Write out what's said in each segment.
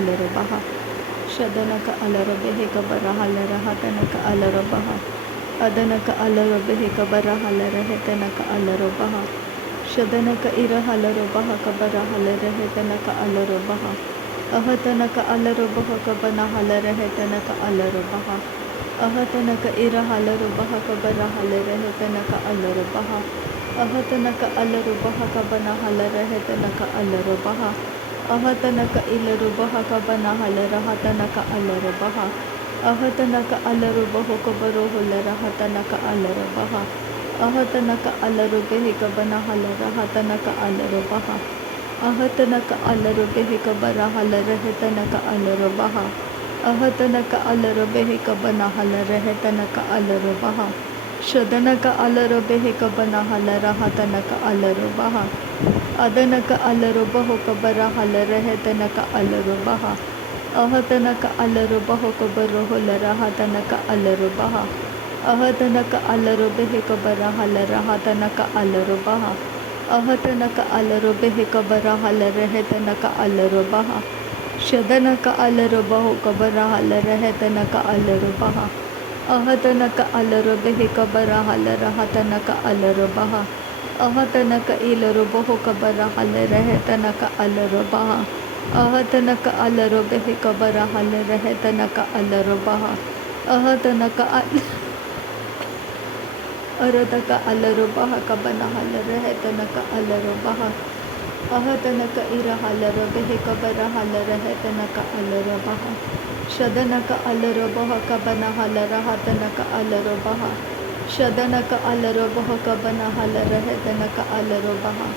अलरबहा शदनक अलरबेह कबरहलरह तनक अलरबहा अदनक अलरबेह कबरहलरह तनक अलरबहा शदनक इरहलरबह कबरहलरह तनक अलरबहा अहतनक अलरबह कबनहलरह तनक अलरबहा अहतनक इरहलरबह कबरहलरह तनक अलरबहा अहतनक अलरबह कबनहलरह तनक अलरबहा अहतनक इलरबह कबनहलरह तनक अलरबहा अहतनक अलरबह कबरहलरह तनक अलरबहा अहतनक अलरबेह कबनहलरह तनक अलरबहा अहतनक अलरबेह कबरहलरह तनक अलरबहा अहतनक अलरबेह कबनहलरह तनक अलरबहा शदनक अलरबेह कबनहलरह तनक अलरबहा अदनक अलरबह कबरहलरह तनक अलरबहा अहतनक अलरबह कबरहलरह तनक अलरबहा अहतनक अलरबेह कबरहलरह तनक अलरबहा अहतनक अलरबेह कबरहलरह तनक अलरबहा शदनक अलरबह कबरहलरह तनक अलरबहा अहतनक अलरबेह कबरहलरह तनक अलरबहा अहतनक इलरबह कबरहलरह तनक अलरबहा अहतनक अलरबेह कबरहलरह तनक अलरबहा अहतनक अरतक अलरबह कबनहलरह तनक अलरबहा अहतनक इरहलरबेह कबरहलरह तनक अलरबहा शदनक अलरबह कबनहलरह तनक अलरबहा शदनक अलरबह कबनहलरह तनक अलरबहा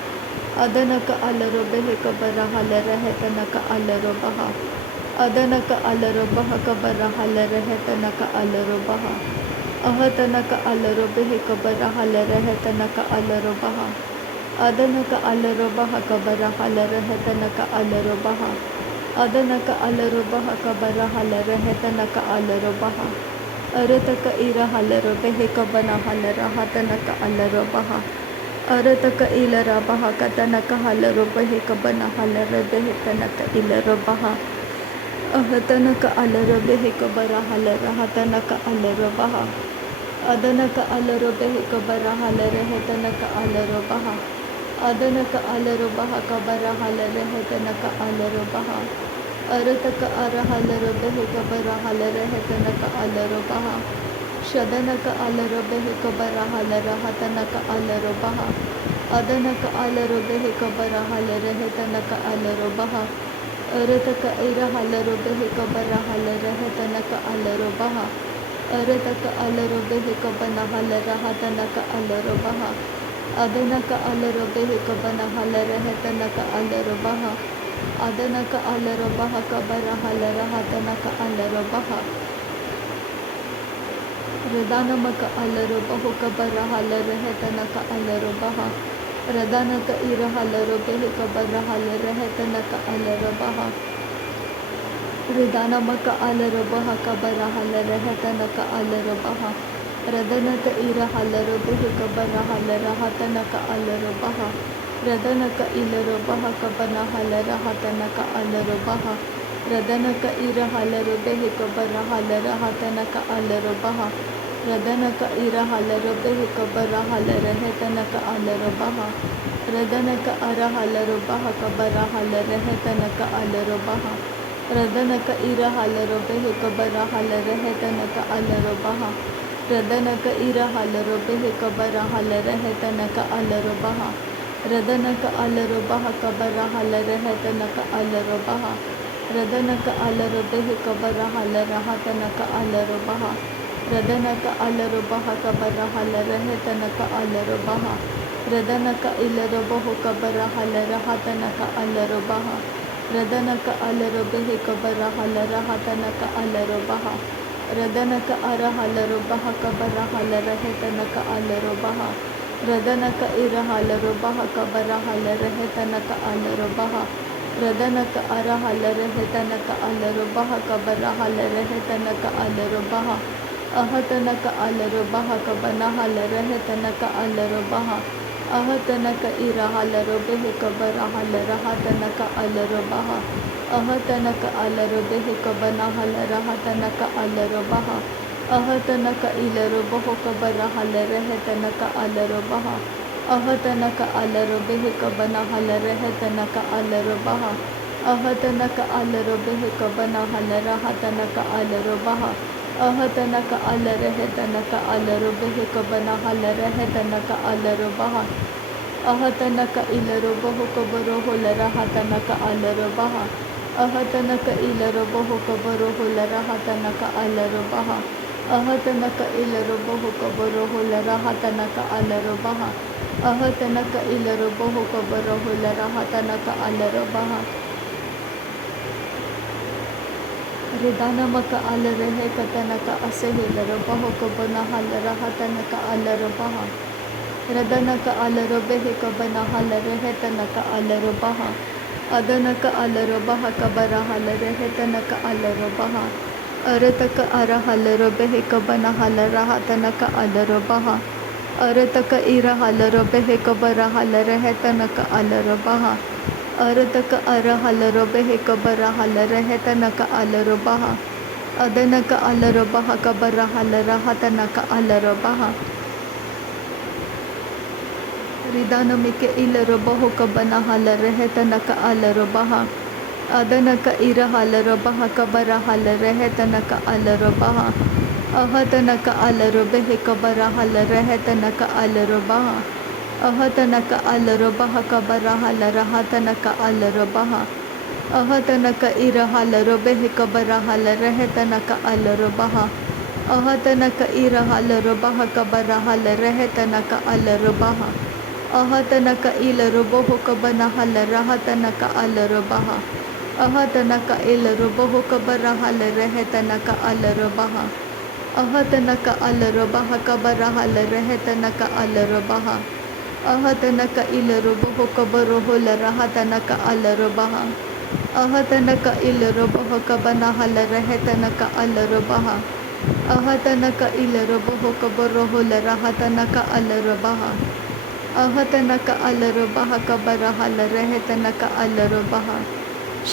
अदनक अलरबेह कबरहलरह तनक अलरबहा अदनक अलरबह कबरहलरह तनक अलरबहा अहतनक अलरबेह कबरहलरह तनक अलरबहा अदनक अलरबह कबरहलरह तनक अलरबहा अदनक अलरबह कबरहलरह तनक अलरबहा अरतक इरहलरबेह कबनहलरह तनक अलरबहा अरतक इलरबह कतनक हलरबेह कबनहलरबेह तनक इलरबहा अहतनक अलरबेह कबरहलरह तनक अलरबहा अदनक अलरबेह कबरहलरह तनक अलरबहा अदनक अलरबह कबरहलरह तनक अलरबहा अरतक अरहलरबेह कबरहलरह तनक अलरबहा शदनक अलरबेह कबरहलरह तनक अलरबहा अदनक अलरबेह कबरहलरह तनक अलरबहा अरतक इरहलरबेह कबरहलरह तनक अलरबहा अरतक अलरबेह कबनहलरह तनक अलरबहा अदनक अलरबेह कबनहलरह तनक अलरबहा अदनक अलरबह कबरहलरह तनक अलरबहा रदानमक अलरबह कबरहलरह तनक अलरबहा रदानक इरहलरबेह कबरहलरह तनक अलरबहा रदानमक अलरबह कबरहलरह तनक अलरबहा रदनक इरहलरबेह कबरहलरह तनक अलरबहा रदनक इलरबह कबनहलरह तनक अलरबहा रदनक इरहलरबेह कबरहलरह तनक अलरबहा रदनक इरहलरबेह कबरहलरह तनक अलरबहा रदनक अरहलरबह कबरहलरह तनक अलरबहा रदनक इरहलरबेह कबरहलरह तनक अलरबहा रदनक इरहलरबेह कबरहलरह तनक अलरबहा रदनक अलरबह कबरहलरह तनक अलरबहा रदनक अलरबेह कबरहलरह तनक अलरबहा रदनक अलरबह कबरहलरह तनक अलरबहा रदनक इलरबह कबरहलरह तनक अलरबहा रदनक अलरबेह कबरहलरह तनक अलरबहा रदनक अरहलरबह कबरहलरह तनक अलरबहा रदनक इरहलरबह कबरहलरह तनक अलरबहा रदनक अरहलरह तनक अलरबह कबरहलरह तनक अलरबहा अहतनक अलरबह कबनहलरह तनक अलरबहा अहतनक इरहलरबेह कबरहलरह तनक अलरबहा अहतनक अलरबेह कबना हलरहतनक अलरबह अहतनक इलरबह कबरा हलरहतनक अलरबह अहतनक अलरबेह कबना हलरहतनक अलरबह अहतनक अलरबेह कबना हलरहतनक अलरबह अहतनक अलरहतनक अलरबेह कबना हलरहतनक अलरबह अहतनक इलरबह कबरो हलरहतनक अलरबह अहतनक इलरबह कबरो हलरहतनक अलरबह अहतनक इलरबह कबरो हलरहतनक अलरबह अहतनक इलरबह कबरो हलरहतनक अलरबह रिदानमक अलरह कतनक असहिलरबह कबना हलरहतनक अलरबह रदनक अलरबह कबना हलरहतनक अलरबह अदनक अलरबह कबरा हलरहतनक अलरबह अरतक अरहलरबह कबना हलरहतनक अलरबह अरतक इरहलरबह कबरा हलरहतनक अलरबह अरतक अरहलरबह कबरा हलरहतनक अलरबह अदनक अलरबह कबरा हलरहतनक अलरबह रिदानमिक इलरबह कबना हलरहतनक अलरबह अदनक इरहलरबह कबरा हलरहतनक अलरबह अहतनक अलरबह कबरा हलरहतनक अलरबह अहतनक अलरबह कबरा हलरहतनक अलरबह अहतनक इरहलरबह कबरा हलरहतनक अलरबह अहतनक इरहलरबह कबरा हलरहतनक अलरबह अहतनक इलरबह कबना हलरहतनक अलरबह अहतनक इलरबह कबरा हलरहतनक अलरबह अहतनक अलरबह कबरा हलरहतनक अलरबह अहतनक इलरबह कबरो हलरहतनक अलरबह अहतनक इलरबह कबना हलरहतनक अलरबह अहतनक इलरबह कबरो हलरहतनक अलरबह अहतनक अलरबह कबरा हलरहतनक अलरबह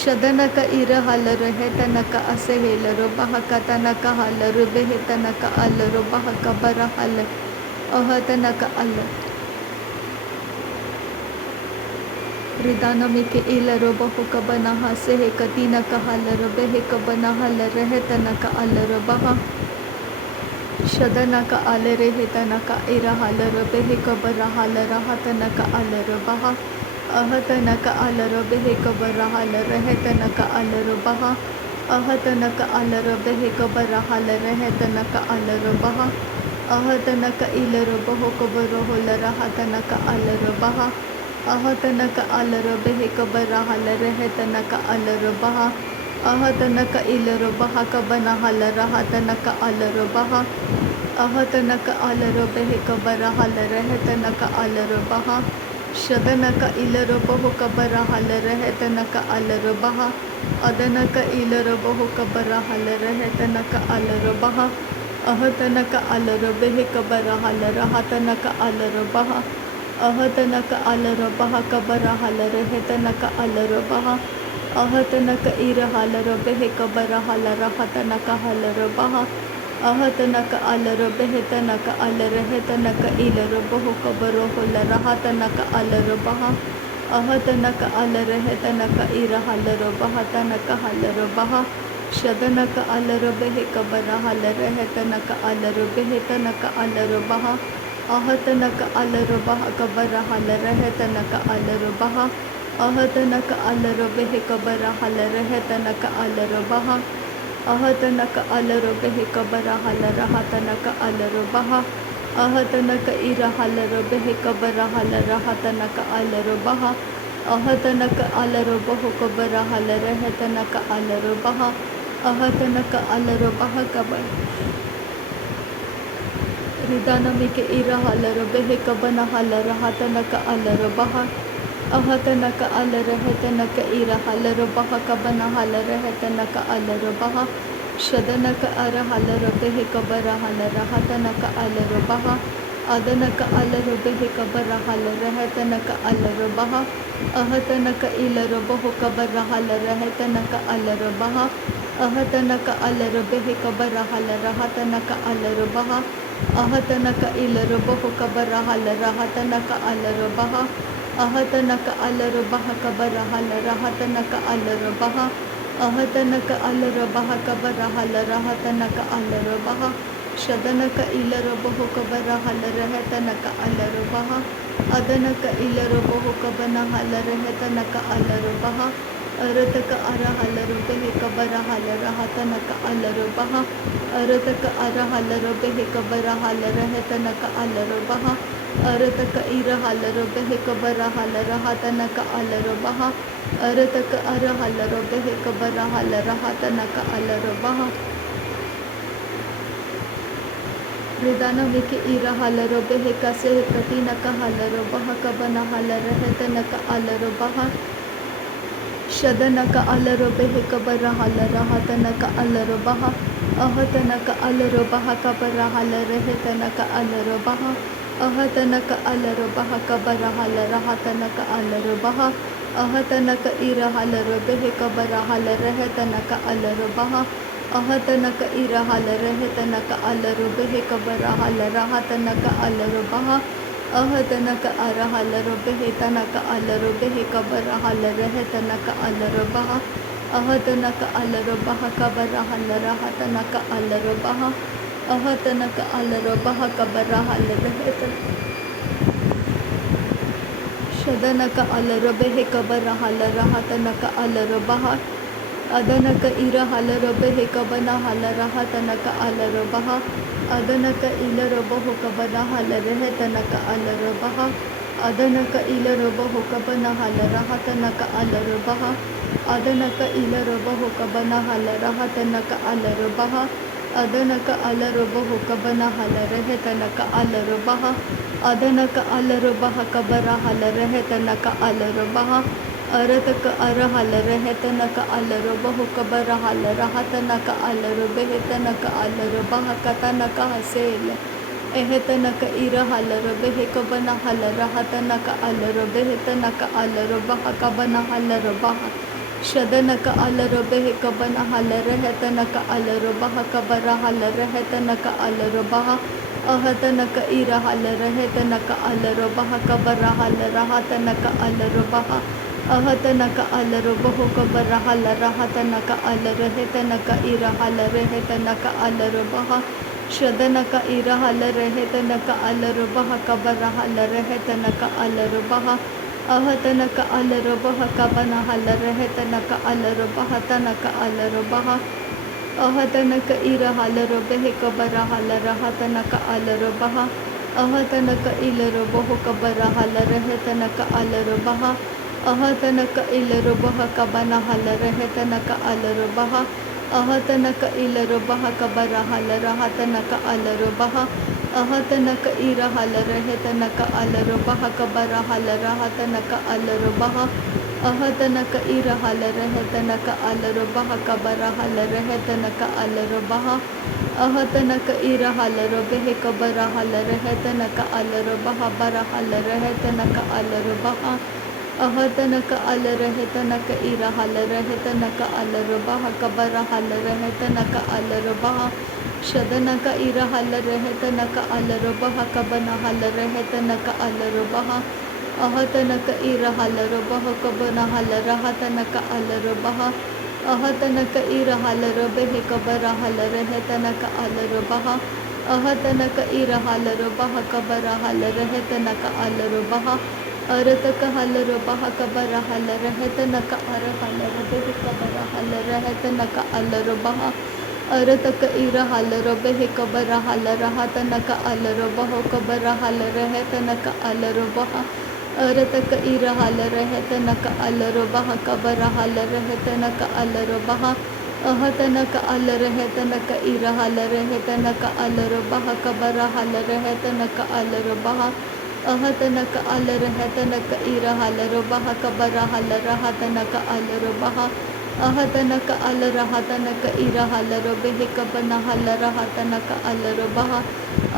शदनक इरहलरहतनक असहेलरबह कतनक हलरबहतनक अलरबह कबरा हल अहतनक अल रिदानमिक इलरबह कबना हसह कतिनक हलरबह कबना हलरहतनक अलरबह शदनक अलरहतनक इरहलरबह कबरा हलरहतनक अलरबह अहतनक अलरबह कबरा हलरहतनक अलरबह अहतनक अलरबह कबरा हलरहतनक अलरबह अहतनक इलरबह कबरो हलरहतनक अलरबह अहतनक अलरबह कबरा हलरहतनक अलरबह अहतनक इलरबह कबना हलरहतनक अलरबह अहतनक अलरबह कबरा हलरहतनक अलरबह शदनक इलरबह कबरा हलरहतनक अलरबह अदनक इलरबह कबरा हलरहतनक अलरबह अहतनक अलरबह कबरा हलरहतनक अलरबह अहतनक अलरबह कबरा हलरहतनक अलरबह अहतनक इरहलरबह कबरा हलरहतनक अलरबह अहतनक अलरबहतनक अलरहतनक इलरबह कबरो हलरहतनक अलरबह अहतनक अलरहतनक इरहलरबहतनक हलरबह शदनक अलरबह कबरा हलरहतनक अलरबहतनक अलरबह अहतनक अलरबह कबरा हलरहतनक अलरबह अहतनक अलरबह कबरा हलरहतनक अलरबह अहतनक अलरबह कबरा हलरहतनक अलरबह अहतनक इरहलरबह कबरा हलरहतनक अलरबह अहतनक अलरबह कबरा हलरहतनक अलरबह अहतनक अलरबह कबर रिदानमिक इरहलरबह कबना हलरहतनक अलरबह अहतनक अलरहतनक इरहलरबह कबना हलरहतनक अलरबह शदनक अरहलरबह कबरा हलरहतनक अलरबह Adanaka alaro behe kabara halare hetanaka alaro baha. Ahatanaka ilaro boho kabara halare hetanaka alaro baha. Ahatanaka alaro behe kabara halara hatanaka alaro baha. Ahatanaka ilaro boho kabara halara hatanaka alaro baha. Ahatanaka alaro baha kabara halara hatanaka alaro baha. Ahatanaka alaro baha kabara halara hatanaka alaro baha. Shadanaka ilaro boho kabara halara hetanaka alaro baha. Adanaka ilaro boho kabana halara hetanaka alaro baha. Arataka ara halaro behe kabara halara hatanaka alaro baha. Arataka ara halaro behe kabara halara hetanaka alaro baha. Arataka ira halaro behe kabara halara hatanaka alaro baha. Arataka ara halaro behe kabara halara hatanaka alaro baha. Ridana miki ira halaro behe kase katinaka halaro baha kabana halara hetanaka alaro baha. Shadanaka alaro behe kabara halara hatanaka alaro baha. Ahatanaka alaro baha kabara halara hetanaka alaro baha. Ahatanaka alaro baha kabara halara hatanaka alaro baha. Ahatanaka ira halaro behe kabara halara hetanaka alaro baha. Ahatanaka ira halara hetanaka alaro behe kabara halara hatanaka alaro baha. Ahatanaka ara halaro behe tanaka alaro behe kabara halara hetanaka alaro baha. Ahatanaka alaro baha kabara halara hatanaka alaro baha. Ahatanaka alaro baha kabara halara hetanaka Shadanaka alaro behe kabara halara hatanaka alaro baha. Adanaka ira halaro behe kabana halara hatanaka alaro baha. Adanaka ilaro boho kabana halara hetanaka alaro baha. Adanaka ilaro boho kabana halara hatanaka alaro baha. Adanaka ilaro boho kabana halara hatanaka alaro baha. Adanaka alaro boho kabana halara hetanaka alaro baha. Adanaka alaro baha kabara halara hetanaka alaro baha. Arataka ara halara hetanaka alaro boho kabara halara hatanaka alaro behetanaka alaro baha katanaka hasele. Ehetanaka ira halaro behe kabana halara hatanaka alaro behetanaka alaro baha kabana halaro baha. Shadanaka alaro behe kabana halara hetanaka alaro baha kabara halara hetanaka alaro baha. Ahatanaka ira halara hetanaka alaro baha kabara halara hatanaka alaro baha. Ahatanaka alaro boho kabara halara hatanaka alaro hetanaka ira halara hetanaka alaro baha. Shadanaka ira halara hetanaka alaro baha kabara halara hetanaka alaro baha. Ahatanaka alaro baha kabana halara hetanaka alaro baha tanaka alaro baha. Ahatanaka ira halaro behe kabara halara hatanaka alaro baha. Ahatanaka ilaro boho kabara halara hetanaka alaro baha. Ahatanaka ilaro baha kabana halara hetanaka alaro baha. Ahatanaka ilaro baha kabara halara hatanaka alaro baha. Ahatanaka ira halara hetanaka alaro baha kabara halara hatanaka alaro baha. Ahatanaka ira halara hetanaka alaro baha kabara halara hetanaka alaro baha. Ahatanaka ira halaro behe kabara halara hetanaka alaro baha bara halara hetanaka alaro baha. Ahatanaka alaro hetanaka ira halara hetanaka alaro baha kabara halara hetanaka alaro baha. Shadanaka ira halara hetanaka alaro baha kabana halara hetanaka alaro baha. Ahatanaka ira halaro baha kabana halara hatanaka alaro baha. Ahatanaka ira halaro behe kabara halara hetanaka alaro baha. Ahatanaka ira halaro baha kabara halara hetanaka alaro baha. Arataka halaro baha kabara halara hetanaka ara halara behe kabara halara hetanaka alaro baha. Arataka ira halaro behe kabara halara hatanaka alaro baha kabara halara hetanaka alaro baha. Arataka ira halara hetanaka alaro baha kabara halara hetanaka alaro baha. Ahatanaka alara hetanaka ira halara hetanaka alaro baha kabara halara hetanaka alaro baha. Ahatanaka alara hetanaka ira halaro baha kabara halara hatanaka alaro baha. ahadana ka alarahadana ka irahalarabehe kabanahalarahadana ka alarabaha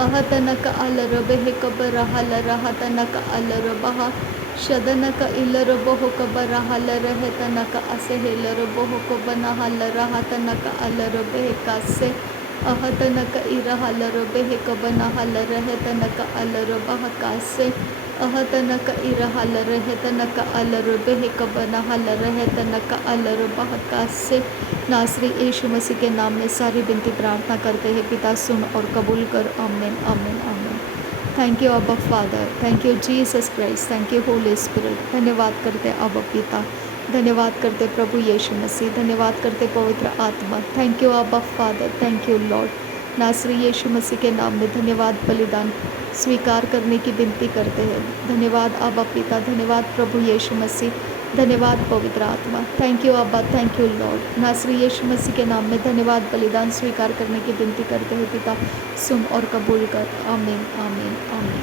ahadana ka alarabehe kabarahalarahadana ka alarabaha shadana ka ilaraboho kabarahalarahetana ka asehelaraboho kabanahalarahatana ka alarabehe kase ahadana ka irahalarabehe kabanahalarahetana ka alarabaha kase ahadana ka irahalarahetana ka alarabehe kabanahalarahetana का अलरबाह से। नासरी यीशु मसीह के नाम में सारी विनती प्रार्थना करते हैं पिता, सुन और कबूल कर। आमीन आमीन आमीन। थैंक यू अब्बा father, thank you Jesus Christ, thank you Holi spirit. धन्यवाद करते अब्बा पिता, धन्यवाद करते प्रभु यीशु मसीह, धन्यवाद करते पवित्र आत्मा। थैंक यू अब्बा फादर, थैंक यू लॉर्ड। नासरी यीशु मसीह के नाम में धन्यवाद, बलिदान स्वीकार करने की विनती करते हैं। धन्यवाद अब्बा पिता, धन्यवाद प्रभु यीशु मसीह, धन्यवाद पवित्र आत्मा। थैंक यू अब्बा, थैंक यू लॉर्ड। नासरी यीशु मसीह के नाम में धन्यवाद, बलिदान स्वीकार करने की विनती करते हैं पिता, सुन और कबूल कर। आमीन आमीन आमीन।